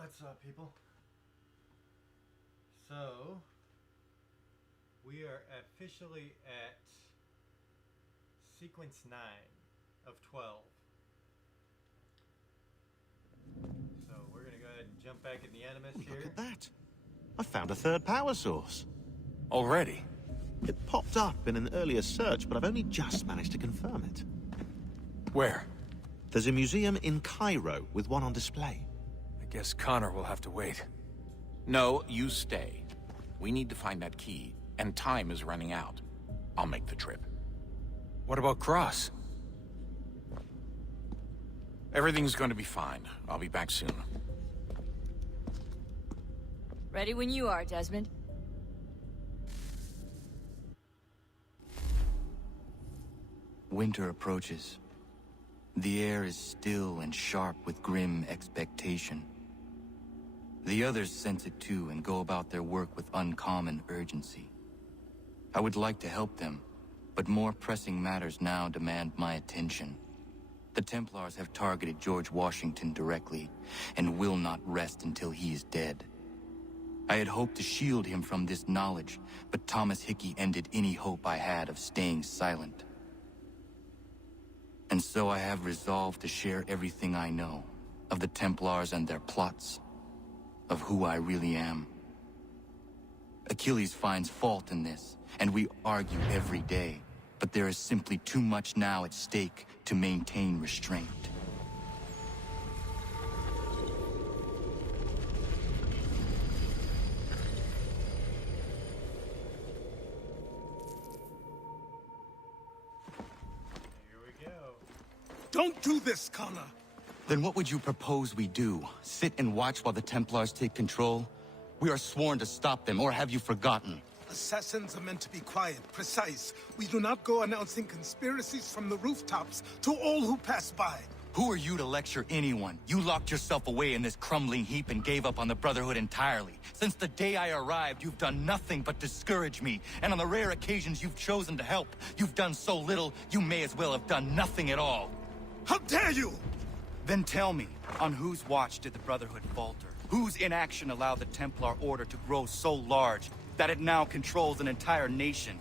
What's up, people? So, we are officially at sequence 9 of 12. So, we're going to go ahead and jump back in the Animus Look here. at that. I found a third power source. Already? It popped up in an earlier search, but I've only just managed to confirm it. Where? There's a museum in Cairo with one on display. I guess Connor will have to wait. No, you stay. We need to find that key, and time is running out. I'll make the trip. What about Cross? Everything's going to be fine. I'll be back soon. Ready when you are, Desmond. Winter approaches. The air is still and sharp with grim expectation. The others sense it too and go about their work with uncommon urgency. I would like to help them, but more pressing matters now demand my attention. The Templars have targeted George Washington directly, and will not rest until he is dead. I had hoped to shield him from this knowledge, but Thomas Hickey ended any hope I had of staying silent. And so I have resolved to share everything I know, of the Templars and their plots, of who I really am. Achilles finds fault in this, and we argue every day, but there is simply too much now at stake to maintain restraint. Here we go. Don't do this, Connor! Then what would you propose we do? Sit and watch while the Templars take control? We are sworn to stop them, or have you forgotten? Assassins are meant to be quiet, precise. We do not go announcing conspiracies from the rooftops to all who pass by. Who are you to lecture anyone? You locked yourself away in this crumbling heap and gave up on the Brotherhood entirely. Since the day I arrived, you've done nothing but discourage me. And on the rare occasions you've chosen to help, you've done so little, you may as well have done nothing at all. How dare you! Then tell me, on whose watch did the Brotherhood falter? Whose inaction allowed the Templar Order to grow so large that it now controls an entire nation?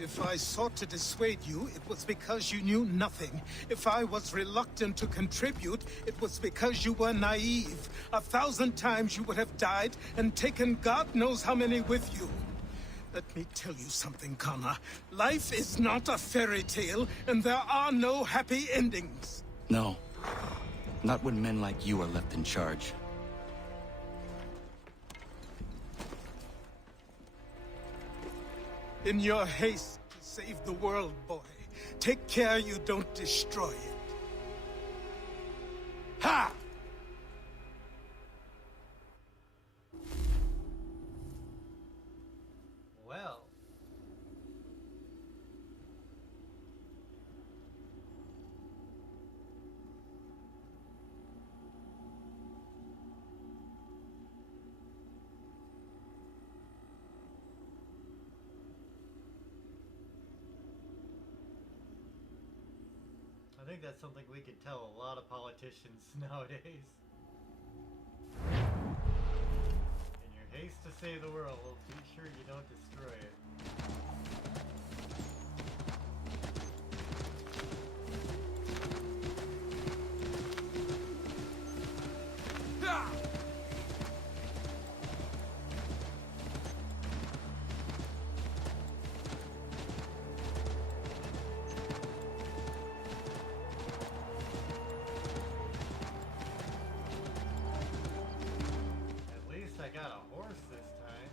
If I sought to dissuade you, it was because you knew nothing. If I was reluctant to contribute, it was because you were naive. 1,000 times you would have died and taken God knows how many with you. Let me tell you something, Connor. Life is not a fairy tale, and there are no happy endings. No. Not when men like you are left in charge. In your haste to save the world, boy, take care you don't destroy it. Ha! Well. I think that's something we could tell a lot of politicians nowadays. In your haste to save the world, be sure you don't destroy it. At least I got a horse this time.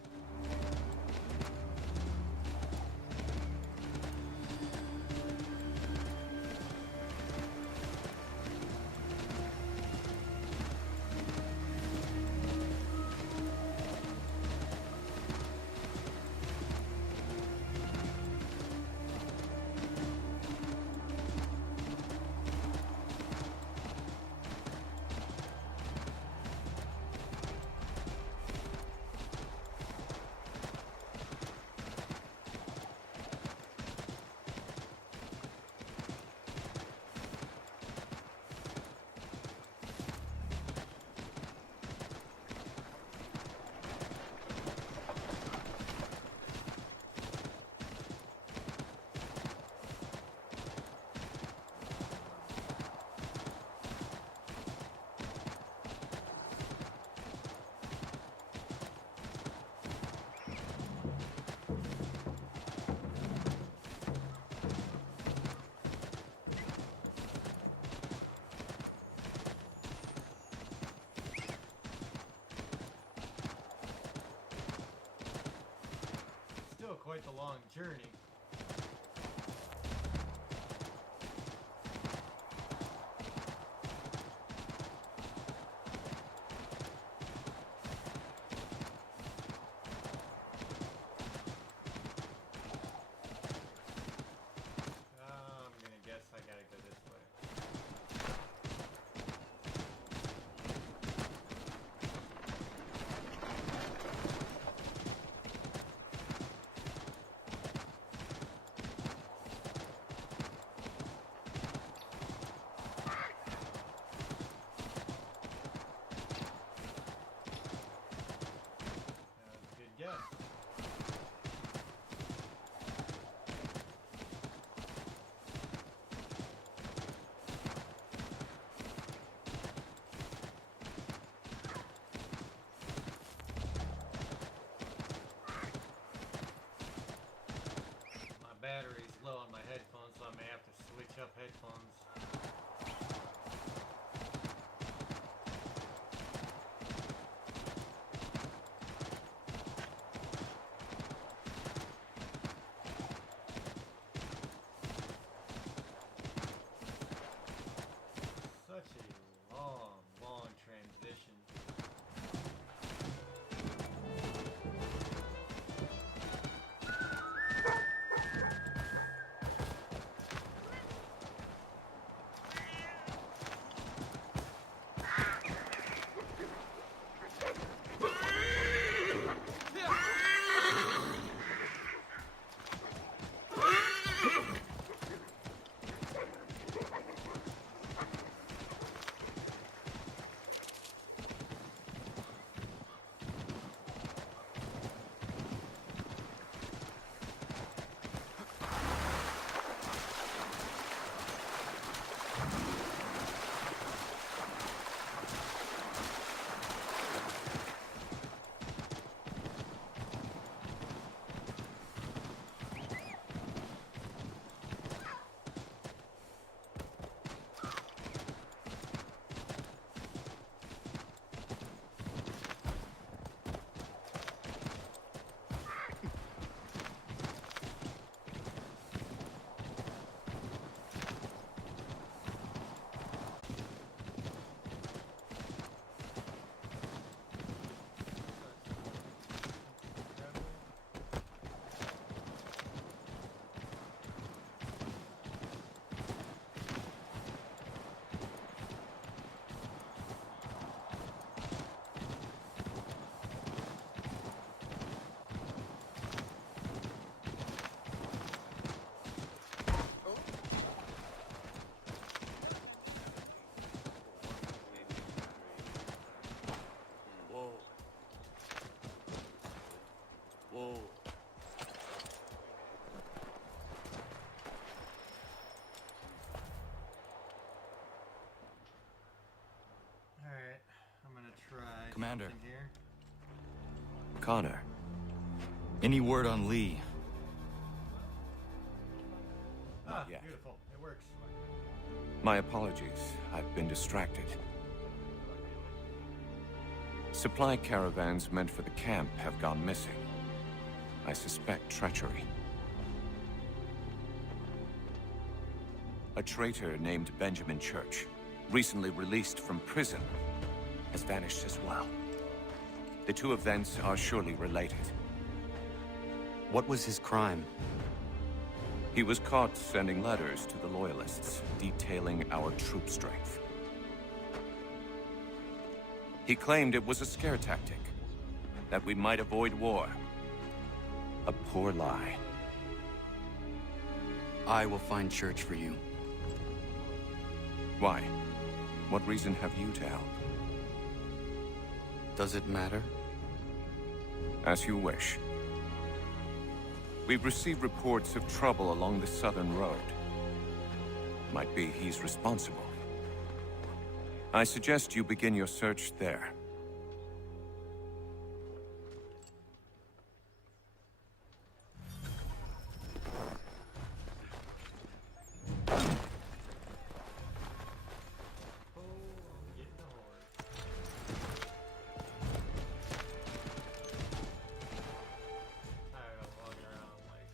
long journey. I'm gonna guess I gotta go this way. That was a good guess. My battery's low on my headphones, so I may have to switch up headphones. Such a long, long transition. Alright, I'm gonna try Commander. something here. Connor. Any word on Lee? Ah, yet. beautiful. It works. My apologies. I've been distracted. Supply caravans meant for the camp have gone missing. I suspect treachery. A traitor named Benjamin Church, recently released from prison, has vanished as well. The two events are surely related. What was his crime? He was caught sending letters to the Loyalists, detailing our troop strength. He claimed it was a scare tactic, that we might avoid war. A poor lie. I will find Church for you. Why? What reason have you to help? Does it matter? As you wish. We've received reports of trouble along the southern road. Might be he's responsible. I suggest you begin your search there. Oh, I'm getting a horse. Tired of walking around like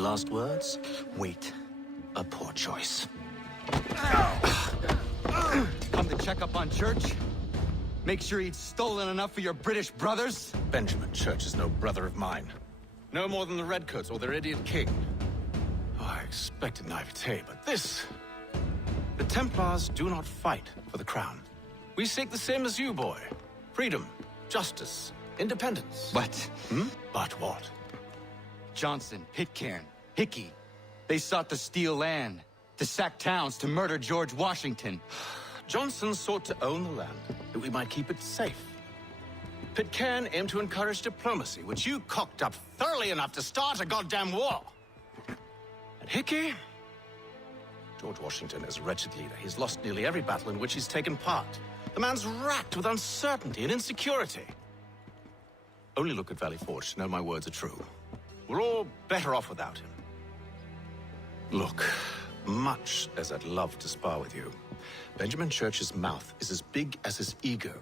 last words? Wait. A poor choice. Come to check up on Church? Make sure he'd stolen enough for your British brothers? Benjamin Church is no brother of mine. No more than the Redcoats or their idiot king. Oh, I expected naivete, but this... The Templars do not fight for the crown. We seek the same as you, boy. Freedom, justice, independence. But... But what? Johnson, Pitcairn, Hickey, they sought to steal land, to sack towns, to murder George Washington. Johnson sought to own the land, that we might keep it safe. Pitcairn aimed to encourage diplomacy, which you cocked up thoroughly enough to start a goddamn war. And Hickey? George Washington is a wretched leader. He's lost nearly every battle in which he's taken part. The man's racked with uncertainty and insecurity. Only look at Valley Forge to know my words are true. We're all better off without him. Look, much as I'd love to spar with you, Benjamin Church's mouth is as big as his ego.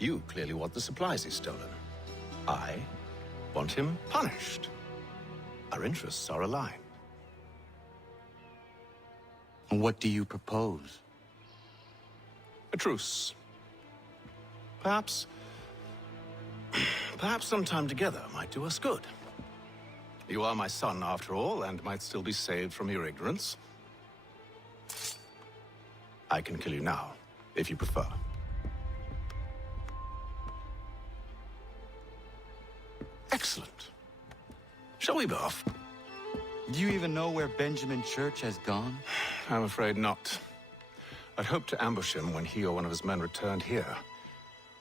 You clearly want the supplies he's stolen. I want him punished. Our interests are aligned. What do you propose? A truce. Perhaps some time together might do us good. You are my son, after all, and might still be saved from your ignorance. I can kill you now, if you prefer. Excellent. Shall we be off? Do you even know where Benjamin Church has gone? I'm afraid not. I'd hoped to ambush him when he or one of his men returned here.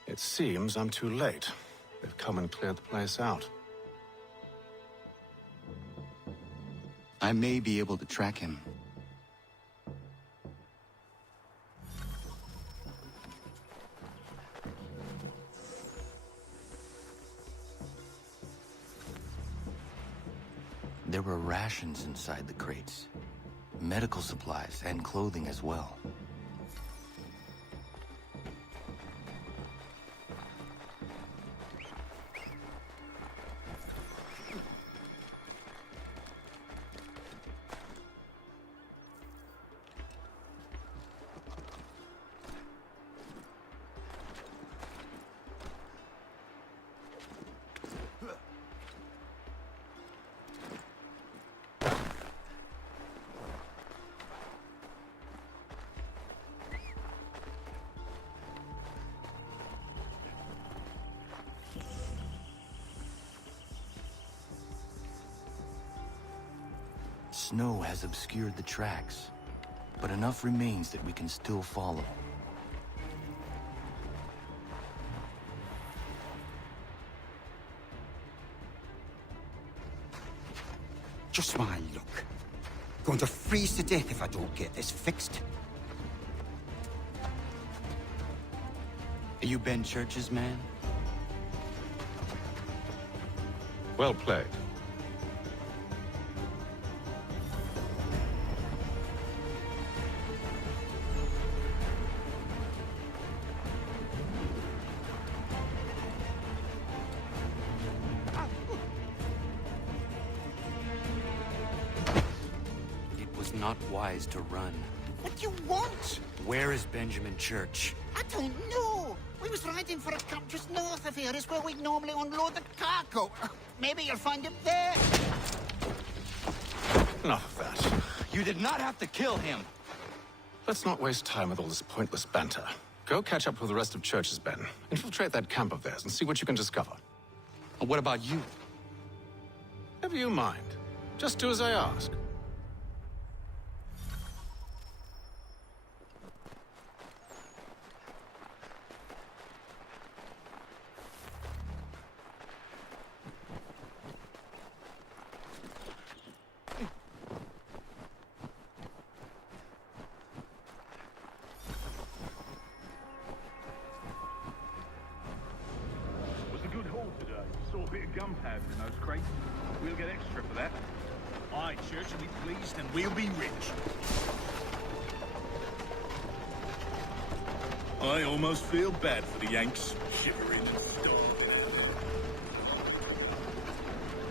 It seems I'm too late. They've come and cleared the place out. I may be able to track him. There were rations inside the crates. Medical supplies and clothing as well. Snow has obscured the tracks, but enough remains that we can still follow. Just my luck. Going to freeze to death if I don't get this fixed. Are you Ben Church's man? Well played. Not wise to run. What do you want? Where is Benjamin Church? I don't know. We was riding for a camp just north of here. Is where we'd normally unload the cargo. Maybe you'll find him there. Enough of that. You did not have to kill him. Let's not waste time with all this pointless banter. Go catch up with the rest of Church's men. Infiltrate that camp of theirs and see what you can discover. And what about you? Never you mind. Just do as I ask. Gunpowder in those crates. We'll get extra for that. Aye, Church will be pleased and we'll be rich. I almost feel bad for the Yanks, shivering and starving.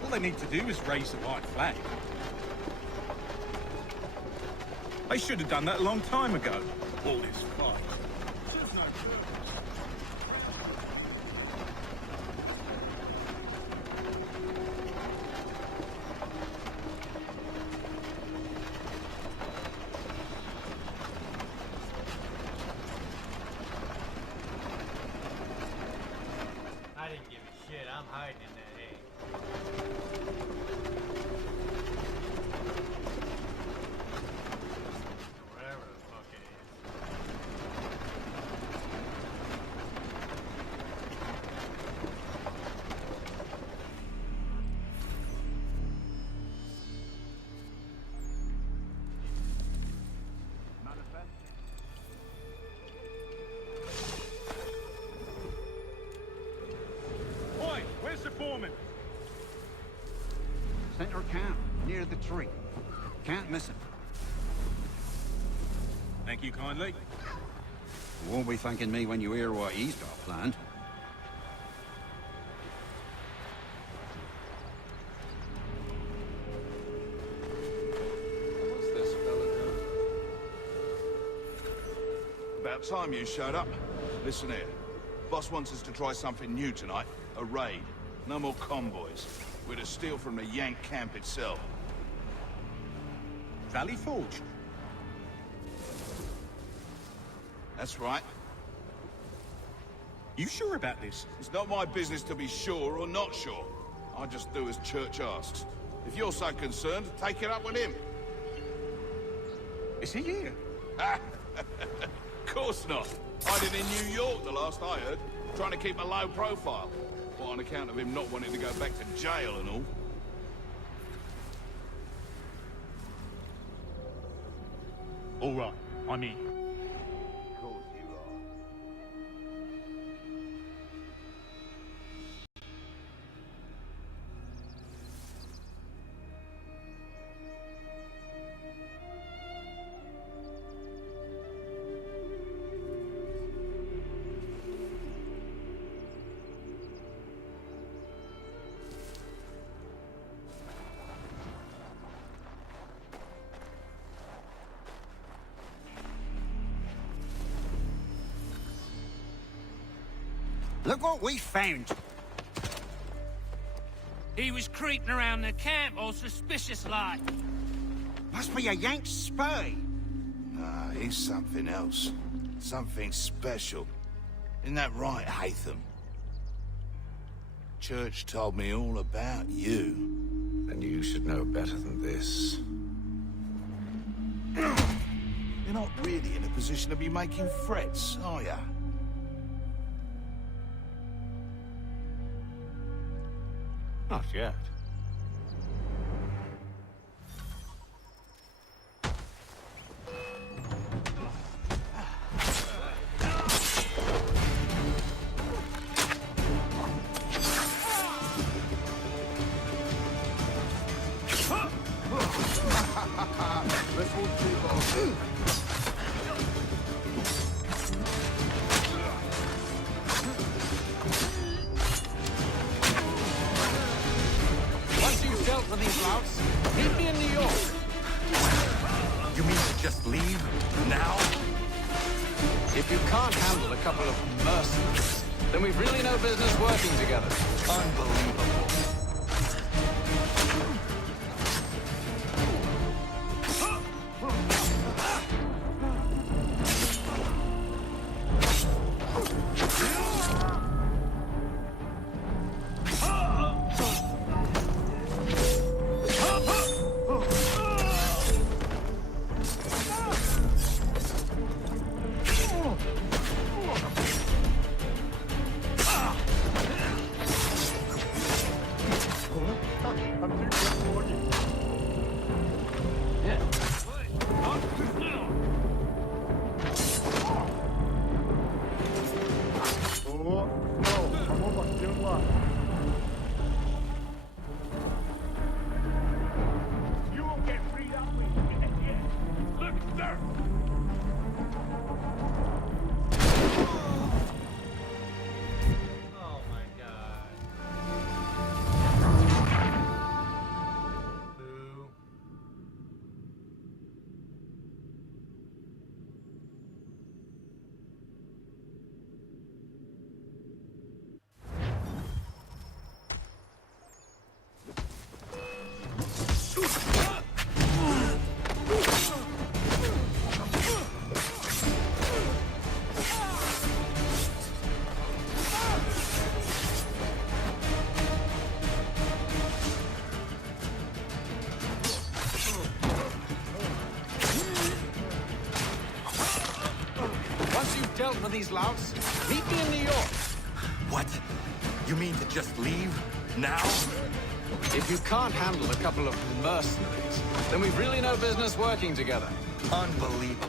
Well, they need to do is raise the white flag. They should have done that a long time ago. All this fight. Serves no purpose. I didn't give a shit. I'm hiding in that hay. Whatever the fuck it is. Oi, where's the foreman? Center camp, near the tree. Can't miss it. Thank you kindly. You won't be thanking me when you hear what he's got planned. What's this fella doing? About time you showed up. Listen here. Boss wants us to try something new tonight. A raid. No more convoys. We're to steal from the Yank camp itself. Valley Forge. That's right. You sure about this? It's not my business to be sure or not sure. I just do as Church asks. If you're so concerned, take it up with him. Is he here? Of course not. Hiding in New York, the last I heard. Trying to keep a low profile. Well, on account of him not wanting to go back to jail and all. All right, I'm in. Of course you are. Look what we found. He was creeping around the camp all suspicious like. Must be a Yank spy. Ah, he's something else. Something special. Isn't that right, Hatham? Church told me all about you. And you should know better than this. You're not really in a position to be making threats, are you? Not yet. Once you've dealt with these louts, meet me in New York. You mean to just leave? Now? If you can't handle a couple of mercenaries, then we've really no business working together. Unbelievable. you've dealt with these louts, meet me in New York. What? You mean to just leave? Now? If you can't handle a couple of mercenaries, then we've really no business working together. Unbelievable.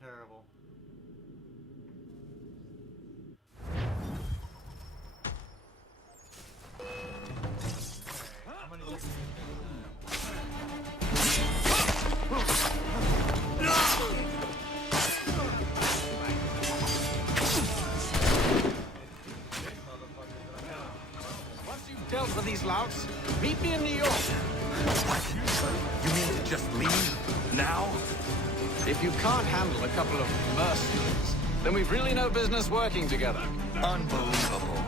Terrible. Once you've dealt with these louts, meet me in New York. What? You mean to just leave? Now? If you can't handle a couple of mercenaries, then we've really no business working together. Unbelievable.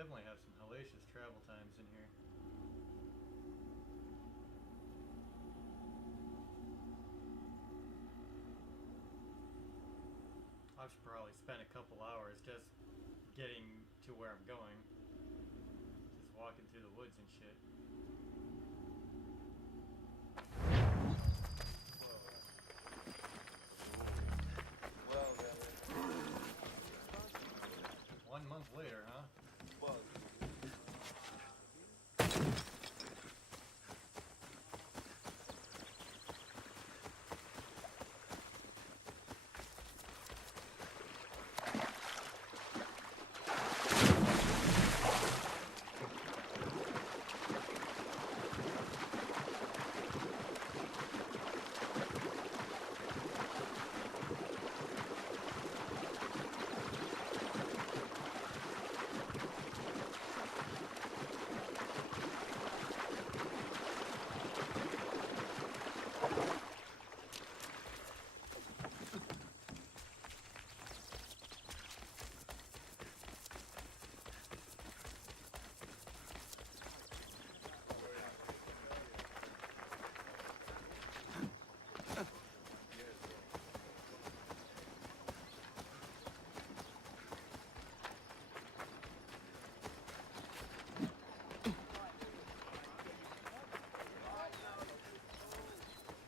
definitely have some hellacious travel times in here. I should probably spend a couple hours just getting to where I'm going. Just walking through the woods and shit. Well, then. 1 month later, huh? Well.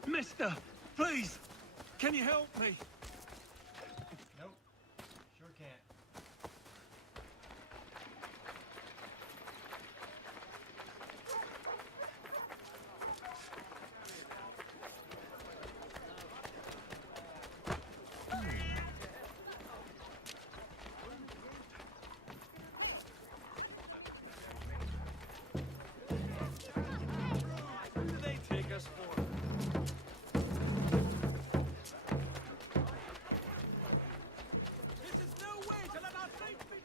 Mister, please, can you help me? Nope. Sure can't. Who do they take us for? This is no way to let our safe be.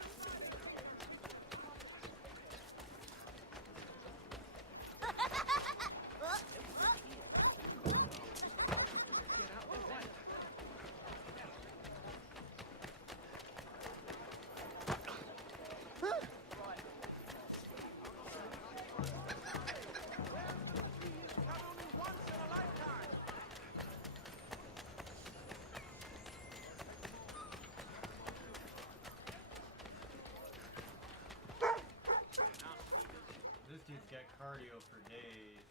This dude's got cardio for days.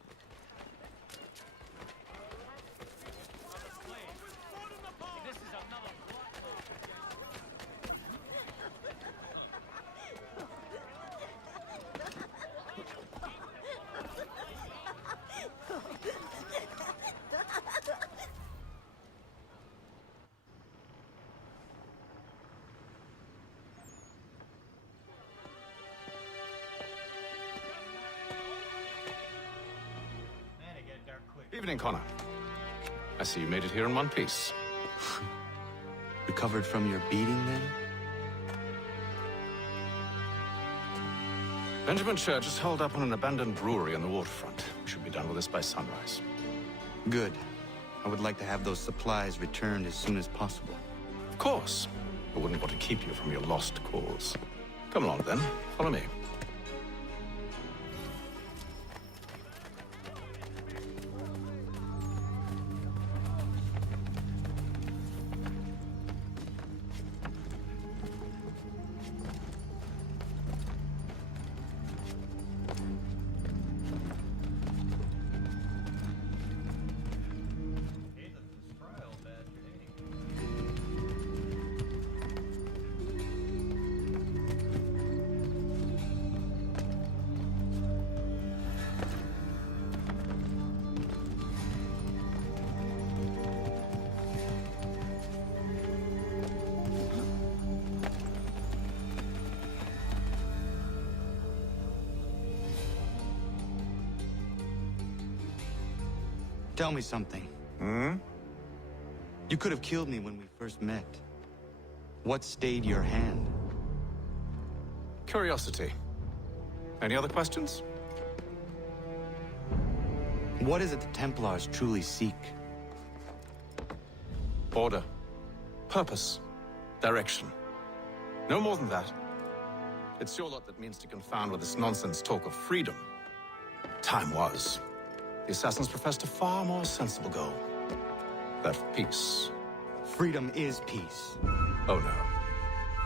This is another Man, it got dark quick. Evening, Connor. I see you made it here in one piece. Recovered from your beating, then? Benjamin Church is holed up on an abandoned brewery on the waterfront. We should be done with this by sunrise. Good. I would like to have those supplies returned as soon as possible. Of course. I wouldn't want to keep you from your lost cause. Come along, then. Follow me. Hey, the Spry old bastard, ain't he? Tell me something. You could have killed me when we first met. What stayed your hand? Curiosity. Any other questions? What is it the Templars truly seek? Order. Purpose. Direction. No more than that. It's your lot that means to confound with this nonsense talk of freedom. Time was. The assassins professed a far more sensible goal. That of peace. Freedom is peace. Oh no.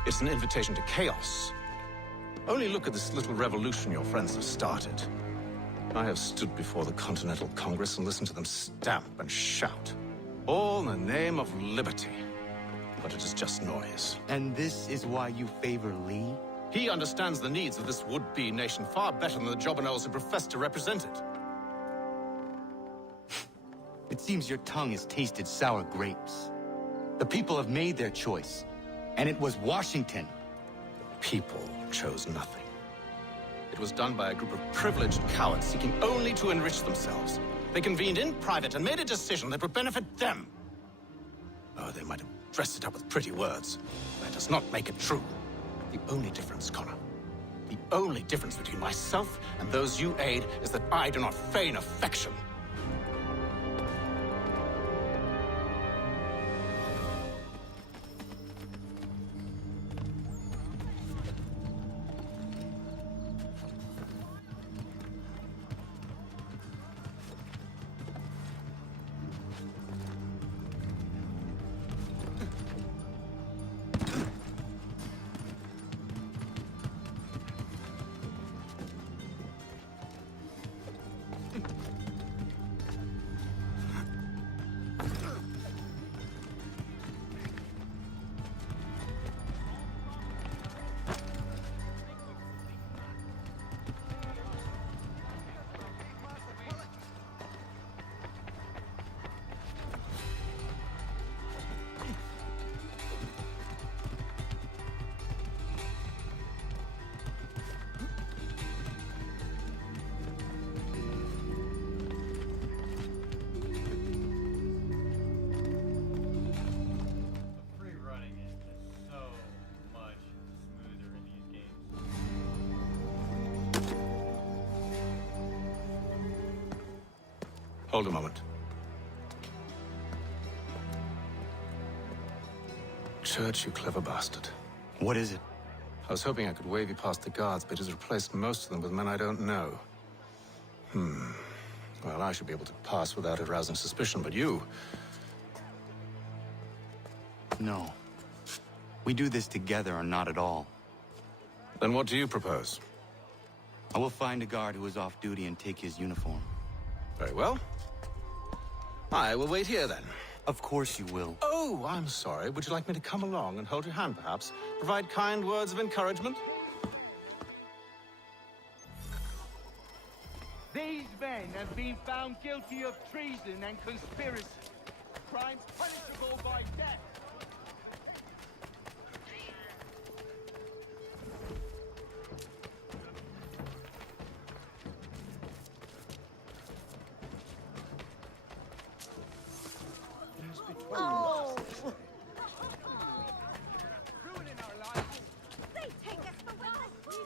It's an invitation to chaos. Only look at this little revolution your friends have started. I have stood before the Continental Congress and listened to them stamp and shout. All in the name of liberty. But it is just noise. And this is why you favor Lee? He understands the needs of this would-be nation far better than the jobberknolls who profess to represent it. It seems your tongue has tasted sour grapes. The people have made their choice, and it was Washington. The people chose nothing. It was done by a group of privileged cowards seeking only to enrich themselves. They convened in private and made a decision that would benefit them. Oh, they might have dressed it up with pretty words. That does not make it true. The only difference, Connor, the only difference between myself and those you aid is that I do not feign affection. Hold a moment. Church, you clever bastard. What is it? I was hoping I could wave you past the guards, but it has replaced most of them with men I don't know. Well, I should be able to pass without arousing suspicion, but you... No. We do this together or not at all. Then what do you propose? I will find a guard who is off duty and take his uniform. Very well. I will wait here, then. Of course you will. Oh, I'm sorry. Would you like me to come along and hold your hand, perhaps? Provide kind words of encouragement? These men have been found guilty of treason and conspiracy. Crimes punishable by death. Oh! Ruining our lives. They take us for witness.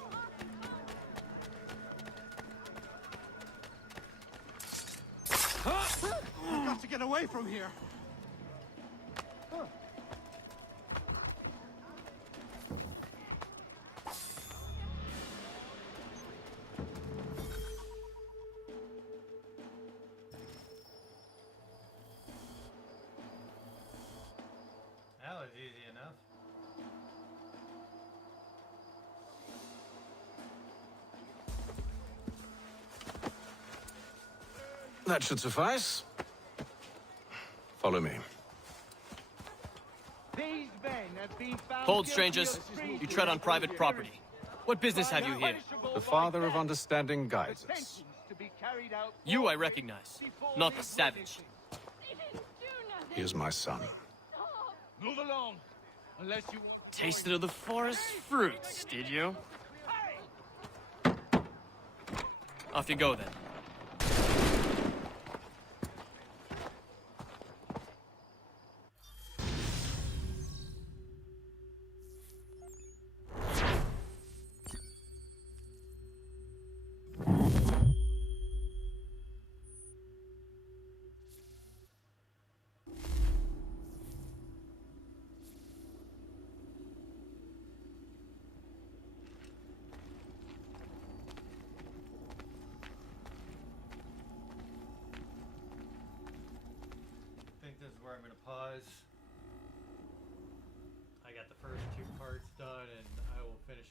I've got to get away from here. That was easy enough. That should suffice. Follow me. These men have been found Hold, guilty strangers. of treason You tread on and private property. What business have you here? The Father of Understanding guides us. You I recognize, not the savage. He is my son. Move along, unless you Tasted of the forest fruits, did you? Off you go, then.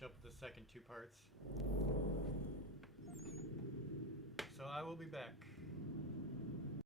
up with the second 2 parts. So I will be back.